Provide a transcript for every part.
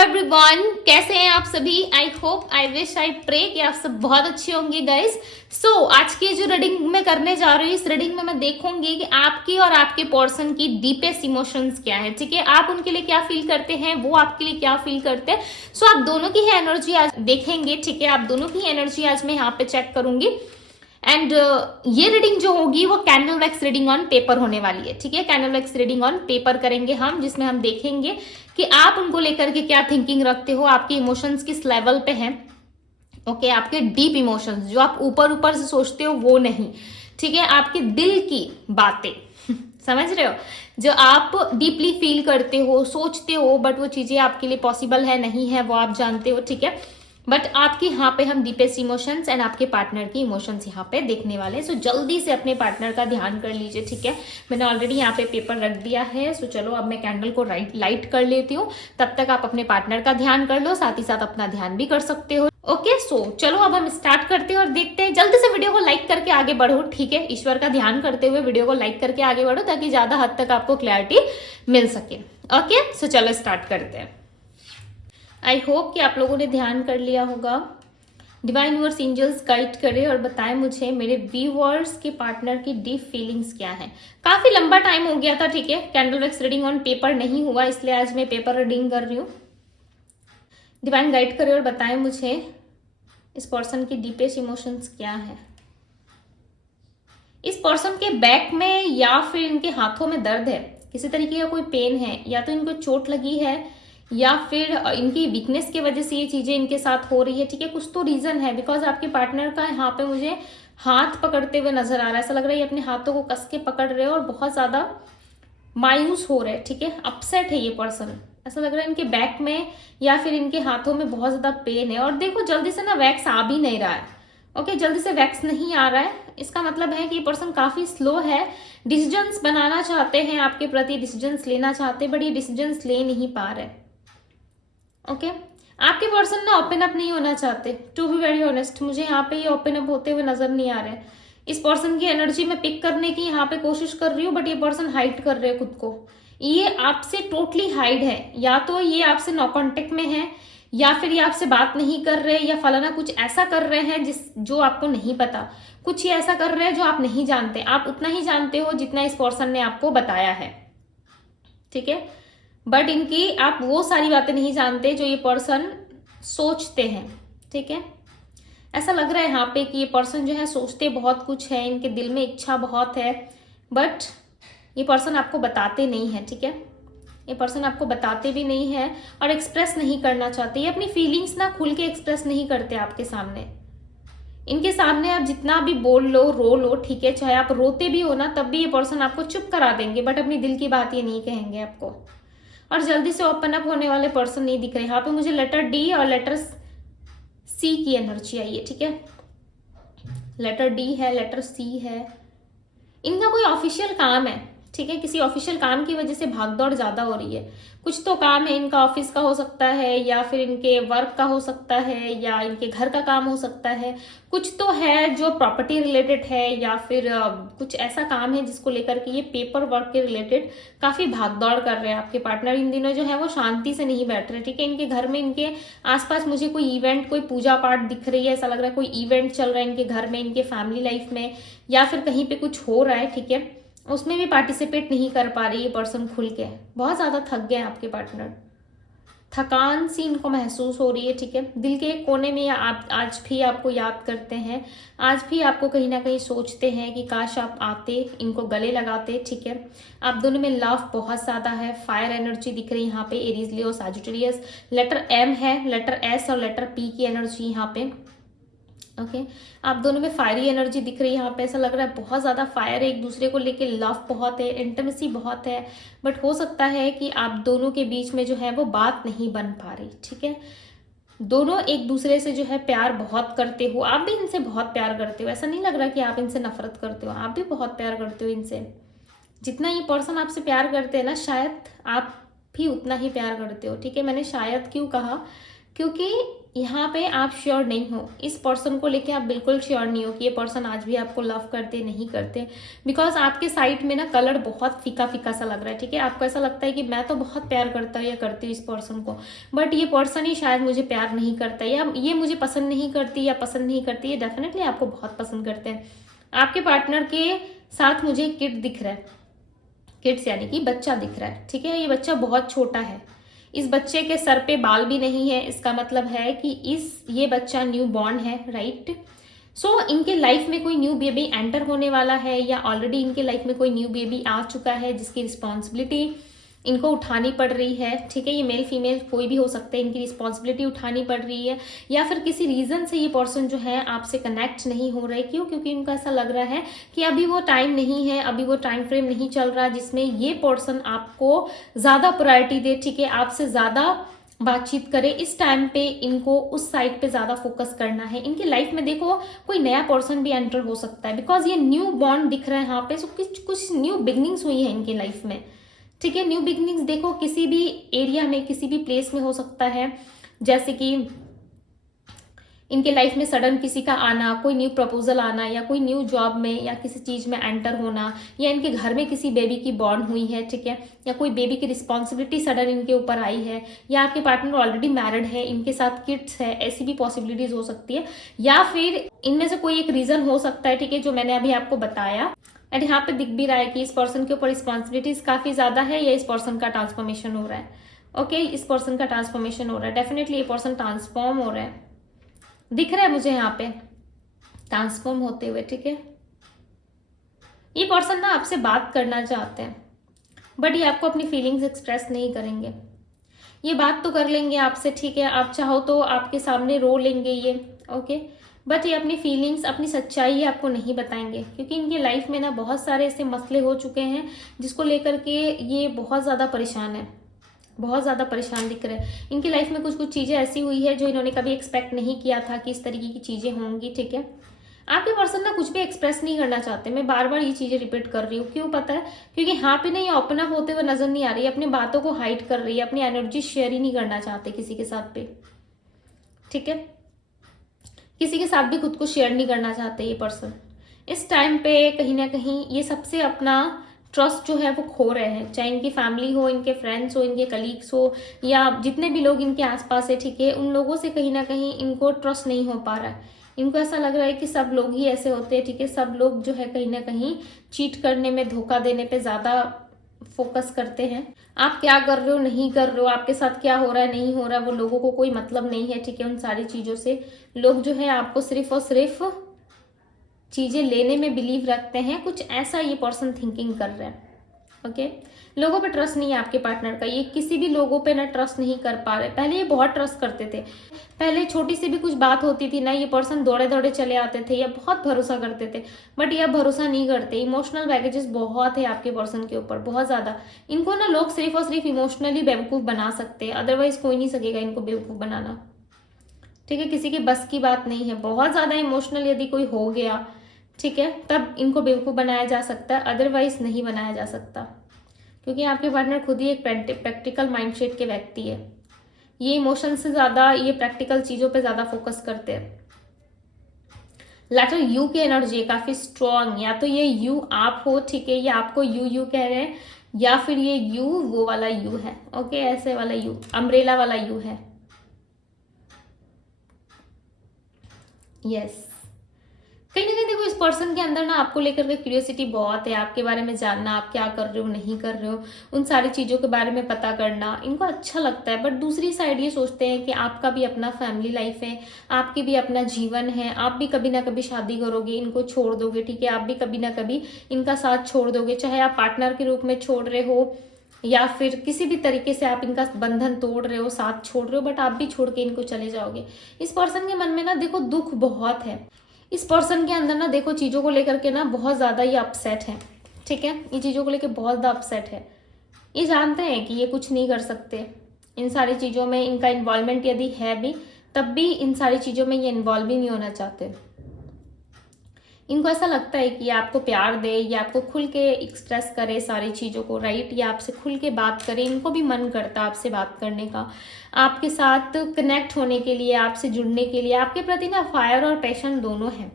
Everyone, कैसे हैं आप सभी। I hope, I wish, I pray कि आप सब बहुत अच्छे होंगे गाइस। सो आज की जो रीडिंग मैं करने जा रही हूँ, इस रीडिंग में मैं देखूंगी कि आपकी और आपके पर्सन की डीपेस्ट इमोशंस क्या है। ठीक है, आप उनके लिए क्या फील करते हैं, वो आपके लिए क्या फील करते हैं। सो आप दोनों की ही एनर्जी आज देखेंगे। ठीक है, आप दोनों की एनर्जी आज मैं यहाँ पे चेक करूंगी। एंड ये रीडिंग जो होगी वो candle wax reading on paper होने वाली है। ठीक है, candle wax reading on paper करेंगे हम, जिसमें हम देखेंगे कि आप उनको लेकर के क्या थिंकिंग रखते हो, आपके इमोशंस किस लेवल पे हैं। ओके, आपके डीप इमोशंस जो आप ऊपर ऊपर से सोचते हो वो नहीं। ठीक है, आपके दिल की बातें समझ रहे हो, जो आप डीपली फील करते हो, सोचते हो, बट वो चीजें आपके लिए पॉसिबल है नहीं है वो आप जानते हो। ठीक है, बट आपके यहाँ पे हम डीपेस्ट इमोशंस एंड आपके पार्टनर की इमोशंस यहाँ पे देखने वाले हैं। सो जल्दी से अपने पार्टनर का ध्यान कर लीजिए। ठीक है, मैंने ऑलरेडी यहाँ पे पेपर रख दिया है। सो चलो अब मैं कैंडल को लाइट कर लेती हूँ, तब तक आप अपने पार्टनर का ध्यान कर लो, साथ ही साथ अपना ध्यान भी कर सकते हो। ओके, सो चलो अब हम स्टार्ट करते हैं और देखते हैं। जल्दी से वीडियो को लाइक करके आगे बढ़ो। ठीक है, ईश्वर का ध्यान करते हुए वीडियो को लाइक करके आगे बढ़ो, ताकि ज्यादा हद तक आपको क्लैरिटी मिल सके। ओके, सो चलो स्टार्ट करते हैं। आई होप कि आप लोगों ने ध्यान कर लिया होगा। डिवाइन यूनिवर्स एंजल्स गाइड करे और बताएं मुझे मेरे व्यूअर्स के पार्टनर की डीप फीलिंग्स क्या है। काफी लंबा टाइम हो गया था। ठीक है, candle wax reading on paper नहीं हुआ, इसलिए आज मैं पेपर रीडिंग कर रही हूँ। डिवाइन गाइड करे और बताएं मुझे इस पर्सन की डीपेस्ट इमोशंस क्या है। इस पर्सन के बैक में या फिर इनके हाथों में दर्द है, किसी तरीके का कोई पेन है, या तो इनको चोट लगी है या फिर इनकी वीकनेस की वजह से ये चीजें इनके साथ हो रही है। ठीक है, कुछ तो रीजन है, बिकॉज आपके पार्टनर का यहाँ पे मुझे हाथ पकड़ते हुए नजर आ रहा है। ऐसा लग रहा है ये अपने हाथों को कस के पकड़ रहे हैं और बहुत ज्यादा मायूस हो रहे हैं। ठीक है, अपसेट है ये पर्सन। ऐसा लग रहा है इनके बैक में या फिर इनके हाथों में बहुत ज्यादा पेन है। और देखो जल्दी से ना वैक्स आ भी नहीं रहा है। ओके, जल्दी से वैक्स नहीं आ रहा है, इसका मतलब है कि ये पर्सन काफी स्लो है। डिसीजंस बनाना चाहते हैं आपके प्रति, डिसीजंस लेना चाहते हैं, बट ये डिसीजंस ले नहीं पा रहे। ओके, आपके पर्सन ना ओपन अप नहीं होना चाहते। टू बी वेरी ऑनेस्ट, मुझे यहाँ पे ये ओपन अप होते हुए नजर नहीं आ रहे। इस पर्सन की एनर्जी में पिक करने की यहाँ पे कोशिश कर रही हूँ, बट ये पर्सन हाइड कर रहे हैं खुद को। ये आपसे टोटली हाइड है, या तो ये आपसे नो कॉन्टेक्ट में है, या फिर ये आपसे बात नहीं कर रहे, या फलाना कुछ ऐसा कर रहे हैं जो आपको नहीं पता। कुछ ये ऐसा कर रहे हैं जो आप नहीं जानते। आप उतना ही जानते हो जितना इस पर्सन ने आपको बताया है। ठीक है, बट इनकी आप वो सारी बातें नहीं जानते जो ये पर्सन सोचते हैं। ठीक है, ऐसा लग रहा है यहाँ पे कि ये पर्सन जो है सोचते बहुत कुछ है, इनके दिल में इच्छा बहुत है, बट ये पर्सन आपको बताते नहीं है। ठीक है, ये पर्सन आपको बताते भी नहीं है और एक्सप्रेस नहीं करना चाहते। ये अपनी फीलिंग्स ना खुल के एक्सप्रेस नहीं करते आपके सामने। इनके सामने आप जितना भी बोल लो, रो लो, ठीक है, चाहे आप रोते भी हो ना, तब भी ये पर्सन आपको चुप करा देंगे, बट अपनी दिल की बात ये नहीं कहेंगे आपको। और जल्दी से ओपन अप होने वाले पर्सन नहीं दिख रहे। यहाँ पे मुझे लेटर डी और लेटर सी की एनर्जी आई है। ठीक है, लेटर डी है, लेटर सी है। इनका कोई ऑफिशियल काम है। ठीक है, किसी ऑफिशियल काम की वजह से भागदौड़ ज्यादा हो रही है। कुछ तो काम है इनका, ऑफिस का हो सकता है, या फिर इनके वर्क का हो सकता है, या इनके घर का काम हो सकता है। कुछ तो है जो प्रॉपर्टी रिलेटेड है, या फिर कुछ ऐसा काम है जिसको लेकर के ये पेपर वर्क के रिलेटेड काफी भागदौड़ कर रहे हैं। आपके पार्टनर इन दिनों जो है वो शांति से नहीं बैठ रहे। ठीक है, इनके घर में, इनके आसपास मुझे कोई इवेंट, कोई पूजा पाठ दिख रही है। ऐसा लग रहा है कोई इवेंट चल रहा है इनके घर में, इनके फैमिली लाइफ में, या फिर कहीं पे कुछ हो रहा है। ठीक है, उसमें भी पार्टिसिपेट नहीं कर पा रही ये पर्सन खुल के। बहुत ज्यादा थक गए आपके पार्टनर, थकान सी इनको महसूस हो रही है। ठीक है, दिल के एक कोने में आप आज भी आपको याद करते हैं, आज भी आपको कहीं ना कहीं सोचते हैं कि काश आप आते, इनको गले लगाते। ठीक है, आप दोनों में लव बहुत ज्यादा है। फायर एनर्जी दिख रही है यहाँ पे, एरीज, लियो, सैजिटेरियस। लेटर एम है, लेटर एस और लेटर पी की एनर्जी यहाँ पे। ओके, आप दोनों में फायरी एनर्जी दिख रही है यहाँ पे। ऐसा लग रहा है बहुत ज्यादा फायर है, एक दूसरे को लेके लव बहुत है, इंटीमेसी बहुत है, बट हो सकता है कि आप दोनों के बीच में जो है वो बात नहीं बन पा रही। ठीक है, दोनों एक दूसरे से जो है प्यार बहुत करते हो, आप भी इनसे बहुत प्यार करते हो। ऐसा नहीं लग रहा कि आप इनसे नफरत करते हो, आप भी बहुत प्यार करते हो इनसे। जितना ये पर्सन आपसे प्यार करते हैं ना, शायद आप भी उतना ही प्यार करते हो। ठीक है, मैंने शायद क्यों कहा, क्योंकि यहाँ पे आप श्योर नहीं हो, इस पर्सन को लेके आप बिल्कुल श्योर नहीं हो कि ये पर्सन आज भी आपको लव करते नहीं करते, बिकॉज आपके साइड में ना कलर बहुत फीका फीका सा लग रहा है, ठीक है। आपको ऐसा लगता है कि मैं तो बहुत प्यार करता हूँ या करती हूँ इस पर्सन को, बट ये पर्सन ही शायद मुझे प्यार नहीं करता, या ये मुझे पसंद नहीं करती या पसंद नहीं करती। ये डेफिनेटली आपको बहुत पसंद करते हैं। आपके पार्टनर के साथ मुझे किड दिख रहा है, किड्स यानी कि बच्चा दिख रहा है, ठीक है। ये बच्चा बहुत छोटा है, इस बच्चे के सर पे बाल भी नहीं है, इसका मतलब है कि ये बच्चा न्यू बॉर्न है, राइट। सो इनके लाइफ में कोई न्यू बेबी एंटर होने वाला है, या ऑलरेडी इनके लाइफ में कोई न्यू बेबी आ चुका है जिसकी रिस्पॉन्सिबिलिटी इनको उठानी पड़ रही है, ठीक है। ये मेल फीमेल कोई भी हो सकते हैं, इनकी रिस्पॉन्सिबिलिटी उठानी पड़ रही है, या फिर किसी रीजन से ये पर्सन जो है आपसे कनेक्ट नहीं हो रहे। क्यों? क्योंकि इनको ऐसा लग रहा है कि अभी वो टाइम नहीं है, अभी वो टाइम फ्रेम नहीं चल रहा जिसमें ये पर्सन आपको ज्यादा प्रायोरिटी दे, ठीक है, आपसे ज्यादा बातचीत करे। इस टाइम पे इनको उस साइड पे ज्यादा फोकस करना है। इनकी लाइफ में देखो कोई नया पर्सन भी एंटर हो सकता है, बिकॉज ये न्यू बॉन्ड दिख रहा है यहाँ पे। सो कुछ न्यू बिगनिंग्स हुई है इनकी लाइफ में, ठीक है। न्यू बिगनिंग्स देखो किसी भी एरिया में, किसी भी प्लेस में हो सकता है, जैसे कि इनके लाइफ में सडन किसी का आना, कोई न्यू प्रपोजल आना, या कोई न्यू जॉब में या किसी चीज में एंटर होना, या इनके घर में किसी बेबी की बॉर्न हुई है, ठीक है, या कोई बेबी की रिस्पॉन्सिबिलिटी सडन इनके ऊपर आई है, या आपके पार्टनर ऑलरेडी मैरिड है, इनके साथ किड्स है, ऐसी भी पॉसिबिलिटीज हो सकती है। या फिर इनमें से कोई एक रीजन हो सकता है, ठीक है, जो मैंने अभी आपको बताया। एंड यहाँ पे दिख भी रहा है कि इस पर्सन के ऊपर रिस्पॉन्सिबिलिटीज काफी ज्यादा है, या इस पर्सन का ट्रांसफॉर्मेशन हो रहा है। ओके, इस पर्सन का ट्रांसफॉर्मेशन हो रहा है, डेफिनेटली ये पर्सन ट्रांसफॉर्म हो रहा है, दिख रहा है मुझे यहाँ पे ट्रांसफॉर्म होते हुए, ठीक है। ये पर्सन ना आपसे बात करना चाहते हैं, बट ये आपको अपनी फीलिंग्स एक्सप्रेस नहीं करेंगे। ये बात तो कर लेंगे आपसे, ठीक है, आप चाहो तो आपके सामने रो लेंगे ये, ओके, बट ये अपनी फीलिंग्स, अपनी सच्चाई आपको नहीं बताएंगे, क्योंकि इनके लाइफ में ना बहुत सारे ऐसे मसले हो चुके हैं जिसको लेकर के ये बहुत ज्यादा परेशान है, बहुत ज्यादा परेशान दिख रहे हैं। इनकी लाइफ में कुछ कुछ चीजें ऐसी हुई है जो इन्होंने कभी एक्सपेक्ट नहीं किया था कि इस तरीके की चीजें होंगी, ठीक है। आपके पर्सन ना कुछ भी एक्सप्रेस नहीं करना चाहते। मैं बार बार ये चीजें रिपीट कर रही हूँ, क्यों पता है? क्योंकि यहाँ पे ना ये ओपन अप होते हुए नजर नहीं आ रही है, अपनी बातों को हाइड कर रही है, अपनी एनर्जी शेयर ही नहीं करना चाहते किसी के साथ पे, ठीक है। किसी के साथ भी खुद को शेयर नहीं करना चाहते ये पर्सन। इस टाइम पे कहीं ना कहीं ये सबसे अपना ट्रस्ट जो है वो खो रहे हैं, चाहे इनकी फैमिली हो, इनके फ्रेंड्स हो, इनके कलीग्स हो, या जितने भी लोग इनके आसपास है, ठीक है, उन लोगों से कहीं ना कहीं इनको ट्रस्ट नहीं हो पा रहा है। इनको ऐसा लग रहा है कि सब लोग ही ऐसे होते हैं, ठीक है, सब लोग जो है कहीं ना कहीं चीट करने में, धोखा देने पे ज्यादा फोकस करते हैं। आप क्या कर रहे हो, नहीं कर रहे हो, आपके साथ क्या हो रहा है, नहीं हो रहा है, वो लोगों को कोई मतलब नहीं है, ठीक है, उन सारी चीजों से। लोग जो है आपको सिर्फ और सिर्फ चीजें लेने में बिलीव रखते हैं, कुछ ऐसा ये पर्सन थिंकिंग कर रहा है, ओके। लोगों पे ट्रस्ट नहीं है आपके पार्टनर का, ये किसी भी लोगों पे ना ट्रस्ट नहीं कर पा रहे। पहले ये बहुत ट्रस्ट करते थे, पहले छोटी सी भी कुछ बात होती थी ना, ये पर्सन दौड़े दौड़े चले आते थे या बहुत भरोसा करते थे, बट ये अब भरोसा नहीं करते। इमोशनल बैगेजेस बहुत है आपके पर्सन के ऊपर, बहुत ज्यादा। इनको ना लोग सिर्फ और सिर्फ इमोशनली बेवकूफ बना सकते हैं, अदरवाइज कोई नहीं सकेगा इनको बेवकूफ बनाना, ठीक है। किसी की बस की बात नहीं है। बहुत ज्यादा इमोशनल यदि कोई हो गया, ठीक है, तब इनको बेवकूफ बनाया जा सकता है, अदरवाइज नहीं बनाया जा सकता, क्योंकि आपके पार्टनर खुद ही एक प्रैक्टिकल माइंडसेट के व्यक्ति है। ये इमोशन से ज्यादा ये प्रैक्टिकल चीजों पे ज्यादा फोकस करते हैं। लेटर यू की एनर्जी काफी स्ट्रॉन्ग, या तो ये यू आप हो, ठीक है, ये आपको यू यू कह रहे हैं, या फिर ये यू वो वाला यू है, ओके, ऐसे वाला यू, अम्ब्रेला वाला यू है, यस। कहीं ना कहीं देखो इस पर्सन के अंदर ना आपको लेकर के क्यूरियोसिटी बहुत है, आपके बारे में जानना, आप क्या कर रहे हो, नहीं कर रहे हो, उन सारी चीजों के बारे में पता करना इनको अच्छा लगता है। बट दूसरी साइड ये सोचते हैं कि आपका भी अपना फैमिली लाइफ है, आपकी भी अपना जीवन है, आप भी कभी ना कभी शादी करोगे, इनको छोड़ दोगे, ठीक है, आप भी कभी ना कभी इनका साथ छोड़ दोगे, चाहे आप पार्टनर के रूप में छोड़ रहे हो या फिर किसी भी तरीके से आप इनका बंधन तोड़ रहे हो, साथ छोड़ रहे हो, बट आप भी छोड़ के इनको चले जाओगे। इस पर्सन के मन में ना देखो दुख बहुत है, इस पर्सन के अंदर ना देखो चीजों को लेकर के ना बहुत ज्यादा ये अपसेट है, ठीक है, ये चीजों को लेकर बहुत ज्यादा अपसेट है। ये जानते हैं कि ये कुछ नहीं कर सकते इन सारी चीजों में, इनका इन्वॉल्वमेंट यदि है भी तब भी इन सारी चीजों में ये इन्वॉल्व भी नहीं होना चाहते। इनको ऐसा लगता है कि ये आपको प्यार दे, या आपको खुल के एक्सप्रेस करे सारी चीज़ों को, राइट, या आपसे खुल के बात करे। इनको भी मन करता है आपसे बात करने का, आपके साथ कनेक्ट होने के लिए, आपसे जुड़ने के लिए। आपके प्रति ना फायर और पैशन दोनों है।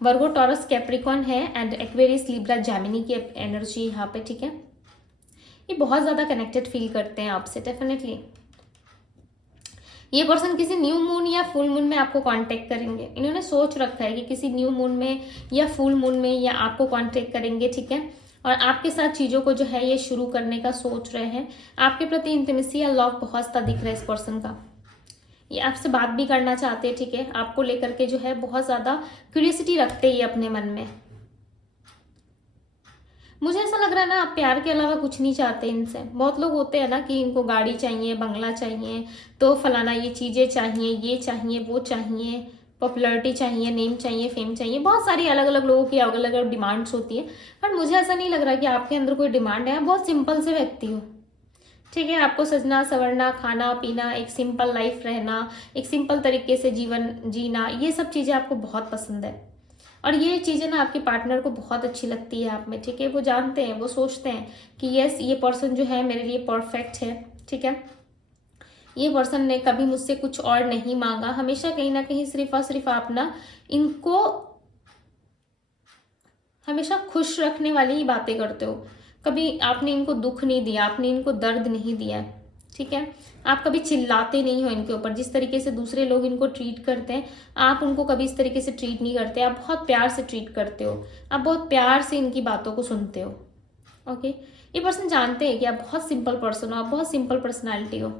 वर्गो, टॉरस, कैप्रिकॉन है एंड एक्वेरियस, लिब्रा, जेमिनी की एनर्जी यहाँ पे, ठीक है। ये बहुत ज़्यादा कनेक्टेड फील करते हैं आपसे डेफिनेटली। ये पर्सन किसी न्यू मून या फुल मून में आपको कांटेक्ट करेंगे। इन्होंने सोच रखा है कि किसी न्यू मून में या फुल मून में या आपको कांटेक्ट करेंगे, ठीक है। और आपके साथ चीज़ों को जो है ये शुरू करने का सोच रहे हैं। आपके प्रति इंटीमेसी या लव बहुत ज़्यादा दिख रहा है इस पर्सन का। ये आपसे बात भी करना चाहते हैं, ठीक है। आपको लेकर के जो है बहुत ज़्यादा क्यूरियोसिटी रखते हैं ये अपने मन में। मुझे ऐसा लग रहा है ना, आप प्यार के अलावा कुछ नहीं चाहते इनसे। बहुत लोग होते हैं ना कि इनको गाड़ी चाहिए, बंगला चाहिए, तो फलाना ये चीज़ें चाहिए, ये चाहिए, वो चाहिए, पॉपुलैरिटी चाहिए, नेम चाहिए, फेम चाहिए। बहुत सारी अलग अलग लोगों की अलग अलग डिमांड्स होती है। पर मुझे ऐसा नहीं लग रहा कि आपके अंदर कोई डिमांड है। बहुत सिंपल से व्यक्ति हो, ठीक है। आपको सजना संवरना, खाना पीना, एक सिंपल लाइफ रहना, एक सिंपल तरीके से जीवन जीना, ये सब चीज़ें आपको बहुत पसंद है। और ये चीज़ें ना आपके पार्टनर को बहुत अच्छी लगती है आप में, ठीक है। वो जानते हैं, वो सोचते हैं कि यस, ये पर्सन जो है मेरे लिए परफेक्ट है, ठीक है। ये पर्सन ने कभी मुझसे कुछ और नहीं मांगा। हमेशा कहीं ना कहीं सिर्फ और सिर्फ आप ना इनको हमेशा खुश रखने वाली ही बातें करते हो। कभी आपने इनको दुख नहीं दिया, आपने इनको दर्द नहीं दिया, ठीक है। आप कभी चिल्लाते नहीं हो इनके ऊपर। जिस तरीके से दूसरे लोग इनको ट्रीट करते हैं, आप उनको कभी इस तरीके से ट्रीट नहीं करते। आप बहुत प्यार से ट्रीट करते हो, आप बहुत प्यार से इनकी बातों को सुनते हो, ओके। ये पर्सन जानते हैं कि आप बहुत सिंपल पर्सन हो, आप बहुत सिंपल पर्सनालिटी हो।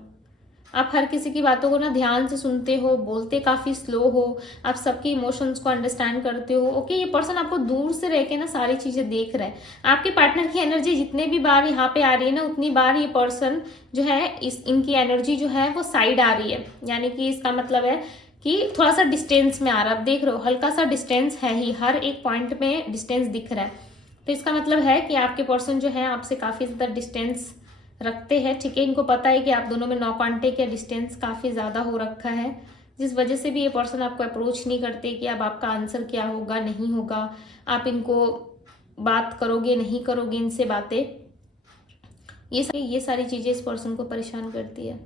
आप हर किसी की बातों को ना ध्यान से सुनते हो, बोलते काफ़ी स्लो हो, आप सबके इमोशंस को अंडरस्टैंड करते हो, ओके। ये पर्सन आपको दूर से रह के ना सारी चीज़ें देख रहा है। आपके पार्टनर की एनर्जी जितने भी बार यहाँ पे आ रही है ना, उतनी बार ये पर्सन जो है इनकी एनर्जी जो है वो साइड आ रही है। यानी कि इसका मतलब है कि थोड़ा सा डिस्टेंस में आ रहा है। आप देख रहे हो हल्का सा डिस्टेंस है ही, हर एक पॉइंट में डिस्टेंस दिख रहा है। तो इसका मतलब है कि आपके पर्सन जो है आपसे काफ़ी ज़्यादा डिस्टेंस रखते हैं, ठीक है। इनको पता है कि आप दोनों में नो कांटेक्ट या डिस्टेंस काफ़ी ज़्यादा हो रखा है, जिस वजह से भी ये पर्सन आपको अप्रोच नहीं करते कि अब आपका आंसर क्या होगा, नहीं होगा, आप इनको बात करोगे नहीं करोगे इनसे बातें। ये सारी चीज़ें इस पर्सन को परेशान करती है।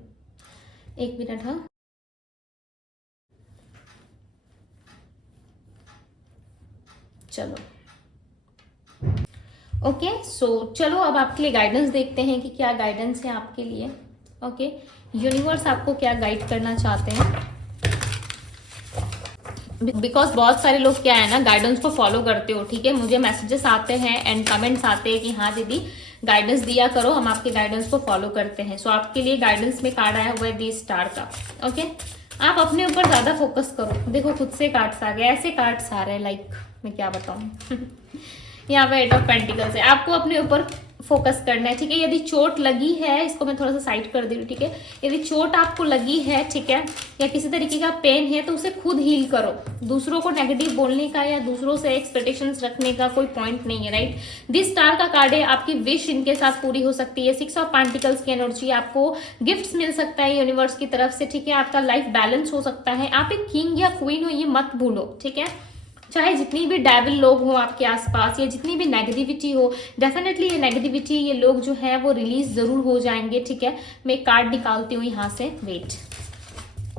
एक मिनट, हाँ, चलो ओके। सो चलो अब आपके लिए गाइडेंस देखते हैं कि क्या गाइडेंस है आपके लिए, ओके। यूनिवर्स आपको क्या गाइड करना चाहते हैं, बिकॉज बहुत सारे लोग क्या है ना गाइडेंस को फॉलो करते हो, ठीक है। मुझे मैसेजेस आते हैं एंड कमेंट्स आते हैं कि हाँ दीदी गाइडेंस दिया करो, हम आपके गाइडेंस को फॉलो करते हैं। सो आपके लिए गाइडेंस में कार्ड आया हुआ है दी स्टार का, ओके। आप अपने ऊपर ज्यादा फोकस करो। देखो खुद से कार्ड्स आ गए, ऐसे कार्ड्स आ रहे हैं, लाइक मैं क्या बताऊं यहाँ पे 8 ऑफ पेंटिकल्स है। आपको अपने ऊपर फोकस करना है, ठीक है। यदि चोट लगी है, इसको मैं थोड़ा सा साइड कर दे रही हूँ, ठीक है। यदि चोट आपको लगी है, ठीक है, या किसी तरीके का पेन है, तो उसे खुद हील करो। दूसरों को नेगेटिव बोलने का या दूसरों से एक्सपेक्टेशंस रखने का कोई पॉइंट नहीं है, राइट। दिस स्टार का कार्ड है, आपकी विश इनके साथ पूरी हो सकती है। 6 ऑफ पेंटिकल्स की एनर्जी, आपको गिफ्ट्स मिल सकता है यूनिवर्स की तरफ से, ठीक है। आपका लाइफ बैलेंस हो सकता है। आप एक किंग या क्वीन हो, ये मत भूलो, ठीक है। चाहे जितनी भी डेविल लोग हो आपके आसपास या जितनी भी नेगेटिविटी हो, डेफिनेटली ये नेगेटिविटी, ये लोग जो है वो रिलीज जरूर हो जाएंगे, ठीक है। मैं एक कार्ड निकालती हूँ यहाँ से, वेट,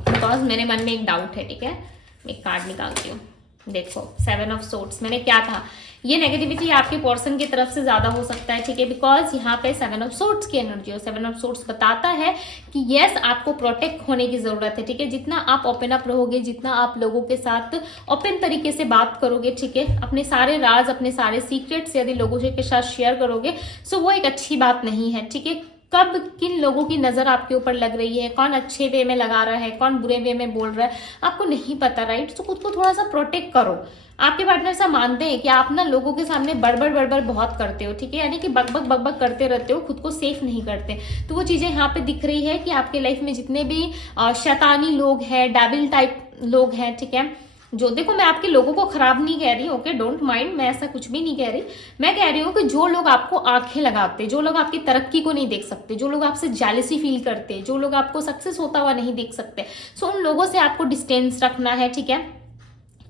बिकॉज मेरे मन में एक डाउट है, ठीक है। मैं एक कार्ड निकालती हूँ। देखो 7 ऑफ सोर्ड्स, मैंने क्या कहा, ये नेगेटिविटी आपके पर्सन की तरफ से ज्यादा हो सकता है, ठीक है। बिकॉज यहाँ पे 7 ऑफ सोर्ड्स की एनर्जी और 7 ऑफ सोर्ड्स बताता है कि यस आपको प्रोटेक्ट होने की जरूरत है, ठीक है। जितना आप ओपन अप रहोगे, जितना आप लोगों के साथ ओपन तरीके से बात करोगे, ठीक है, अपने सारे राज, अपने सारे सीक्रेट्स यदि लोगों के साथ शेयर करोगे, सो वो एक अच्छी बात नहीं है, ठीक है। कब किन लोगों की नजर आपके ऊपर लग रही है, कौन अच्छे वे में लगा रहा है, कौन बुरे वे में बोल रहा है, आपको नहीं पता, राइट। तो खुद को थोड़ा सा प्रोटेक्ट करो। आपके पार्टनर से मानते हैं कि आप ना लोगों के सामने बड़बड़ बहुत करते हो, ठीक है, यानी कि बकबक करते रहते हो, खुद को सेफ नहीं करते। तो वो चीजें यहाँ पे दिख रही है कि आपके लाइफ में जितने भी शैतानी लोग हैं, डेविल टाइप लोग हैं, ठीक है, जो, देखो मैं आपके लोगों को खराब नहीं कह रही, ओके, डोंट माइंड, मैं ऐसा कुछ भी नहीं कह रही। मैं कह रही हूँ कि जो लोग आपको आंखें लगाते, जो लोग आपकी तरक्की को नहीं देख सकते, जो लोग आपसे जेलसी फील करते, जो लोग आपको सक्सेस होता हुआ नहीं देख सकते, सो उन लोगों से आपको डिस्टेंस रखना है, ठीक है।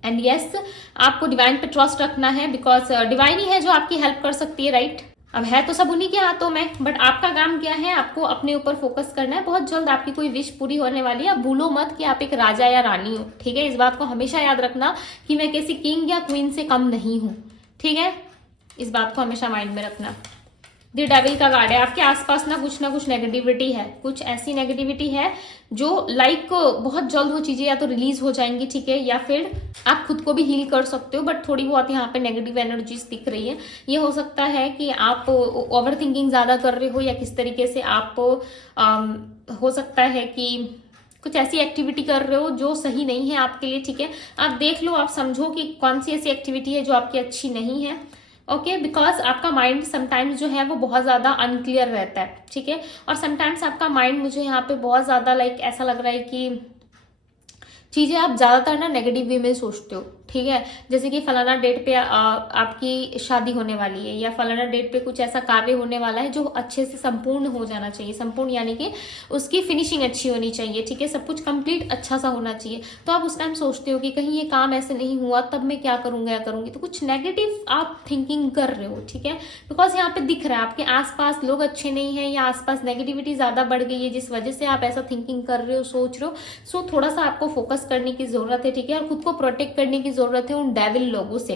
एंड यस, आपको डिवाइन पे ट्रस्ट रखना है, बिकॉज डिवाइन ही है जो आपकी हेल्प कर सकती है, राइट। अब है तो सब उन्हीं के हाथों में, बट आपका काम क्या है, आपको अपने ऊपर फोकस करना है। बहुत जल्द आपकी कोई विश पूरी होने वाली है। आप भूलो मत कि आप एक राजा या रानी हो, ठीक है। इस बात को हमेशा याद रखना कि मैं किसी किंग या क्वीन से कम नहीं हूं, ठीक है। इस बात को हमेशा माइंड में रखना। द डेविल का कार्ड है। आपके आसपास ना कुछ नेगेटिविटी है, कुछ ऐसी नेगेटिविटी है जो बहुत जल्द वो चीजें या तो रिलीज हो जाएंगी, ठीक है, या फिर आप खुद को भी हील कर सकते हो, बट थोड़ी बहुत यहाँ पे नेगेटिव एनर्जीज दिख रही है। ये हो सकता है कि आप ओवर थिंकिंग ज्यादा कर रहे हो, या किस तरीके से आप हो सकता है कि कुछ ऐसी एक्टिविटी कर रहे हो जो सही नहीं है आपके लिए, ठीक है। आप देख लो, आप समझो कि कौन सी ऐसी एक्टिविटी है जो आपकी अच्छी नहीं है, ओके। बिकॉज आपका माइंड समटाइम्स जो है वो बहुत ज़्यादा अनक्लियर रहता है, ठीक है। और समटाइम्स आपका माइंड मुझे यहाँ पे बहुत ज़्यादा ऐसा लग रहा है कि चीज़ें आप ज़्यादातर ना नेगेटिव वे में सोचते हो, ठीक है। जैसे कि फलाना डेट पे आपकी शादी होने वाली है, या फलाना डेट पे कुछ ऐसा कार्य होने वाला है जो अच्छे से संपूर्ण हो जाना चाहिए। संपूर्ण यानी कि उसकी फिनिशिंग अच्छी होनी चाहिए, ठीक है, सब कुछ कंप्लीट अच्छा सा होना चाहिए। तो आप उस टाइम सोचते हो कि कहीं ये काम ऐसे नहीं हुआ, तब मैं क्या करूंगा या करूंगी। तो कुछ नेगेटिव आप थिंकिंग कर रहे हो, ठीक है। बिकॉज यहाँ पे दिख रहा है आपके आसपास लोग अच्छे नहीं है, या आसपास नेगेटिविटी ज्यादा बढ़ गई है, जिस वजह से आप ऐसा थिंकिंग कर रहे हो, सोच रहे हो। सो थोड़ा सा आपको फोकस करने की जरूरत है, ठीक है, और खुद को प्रोटेक्ट करने की जरूरत है उन डेविल लोगों से,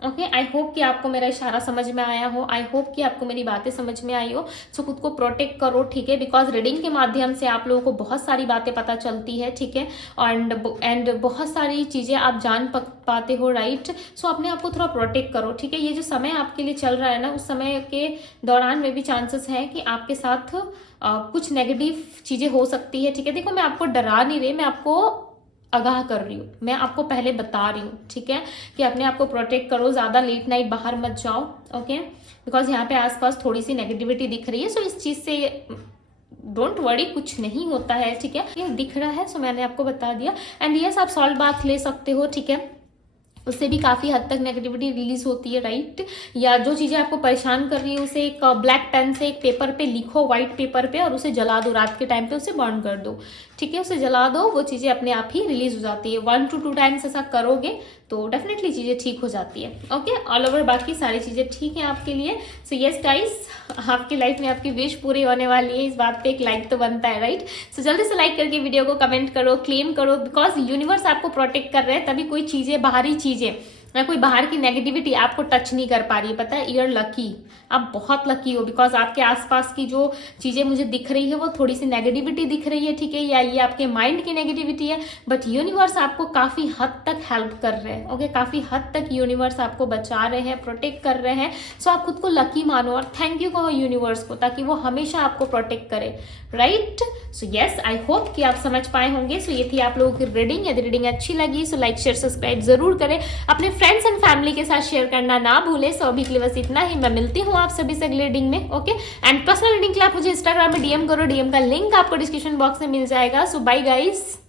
ओके। आई होप कि आपको मेरा इशारा समझ में आया हो, आई होप कि आपको मेरी बातें समझ में आई हो। सो खुद को प्रोटेक्ट करो, ठीक है, बिकॉज रीडिंग के माध्यम से आप लोगों को बहुत सारी बातें पता चलती है, ठीक है, एंड बहुत सारी चीजें आप जान पाते हो, राइट। सो अपने आप को थोड़ा प्रोटेक्ट करो, ठीक है। ये जो समय आपके लिए चल रहा है ना, उस समय के दौरान में भी चांसेस है कि आपके साथ कुछ नेगेटिव चीजें हो सकती है, ठीक है। देखो, मैं आपको डरा नहीं रही, मैं आपको आगाह कर रही हूँ, मैं आपको पहले बता रही हूँ, ठीक है, कि अपने आप को प्रोटेक्ट करो, ज्यादा लेट नाइट बाहर मत जाओ, ओके। बिकॉज यहाँ पे आसपास थोड़ी सी नेगेटिविटी दिख रही है। सो इस चीज से डोंट वरी, कुछ नहीं होता है, ठीक है। ये दिख रहा है, सो मैंने आपको बता दिया। एंड यस, आप सॉल्ट बाथ ले सकते हो, ठीक है, उससे भी काफी हद तक नेगेटिविटी रिलीज होती है, राइट। या जो चीजें आपको परेशान कर रही है, उसे एक ब्लैक पेन से एक पेपर पे लिखो, व्हाइट पेपर पे, और उसे जला दो रात के टाइम पे, उसे बर्न कर दो, ठीक है, उसे जला दो। वो चीजें अपने आप ही रिलीज हो जाती है। 1 to 2 टाइम्स ऐसा करोगे तो डेफिनेटली चीजें ठीक हो जाती है, ओके। ऑल ओवर बाकी सारी चीजें ठीक है आपके लिए। सो यस गाइस, आपकी लाइफ में आपकी विश पूरी होने वाली है, इस बात पे एक लाइक तो बनता है, राइट। सो जल्दी से लाइक करके वीडियो को कमेंट करो, क्लेम करो, बिकॉज यूनिवर्स आपको प्रोटेक्ट कर रहे हैं, तभी कोई चीजें, बाहरी चीजें या कोई बाहर की नेगेटिविटी आपको टच नहीं कर पा रही है। पता है, यू आर लकी, आप बहुत लकी हो, बिकॉज आपके आसपास की जो चीजें मुझे दिख रही है वो थोड़ी सी नेगेटिविटी दिख रही है, ठीक है, या ये आपके माइंड की नेगेटिविटी है, बट यूनिवर्स आपको काफी हद तक हेल्प कर रहे हैं, ओके। काफी हद तक यूनिवर्स आपको बचा रहे हैं, प्रोटेक्ट कर रहे हैं। सो आप खुद को लकी मानो और थैंक यू कहो यूनिवर्स को, ताकि वो हमेशा आपको प्रोटेक्ट करे, right. So yes, I hope कि आप समझ पाए होंगे। सो ये थी आप लोगों की रीडिंग। यदि रीडिंग अच्छी लगी सो लाइक शेयर सब्सक्राइब जरूर करें, अपने फ्रेंड्स एंड फैमिली के साथ शेयर करना ना भूले। सो अभी के लिए बस इतना ही, मैं मिलती हूँ आप सभी से अगले रीडिंग में, ओके। एंड पर्सनल रीडिंग के लिए आप मुझे इंस्टाग्राम में डीएम करो, डीएम का लिंक आपको डिस्क्रिप्शन बॉक्स में मिल जाएगा। सो बाय गाइस।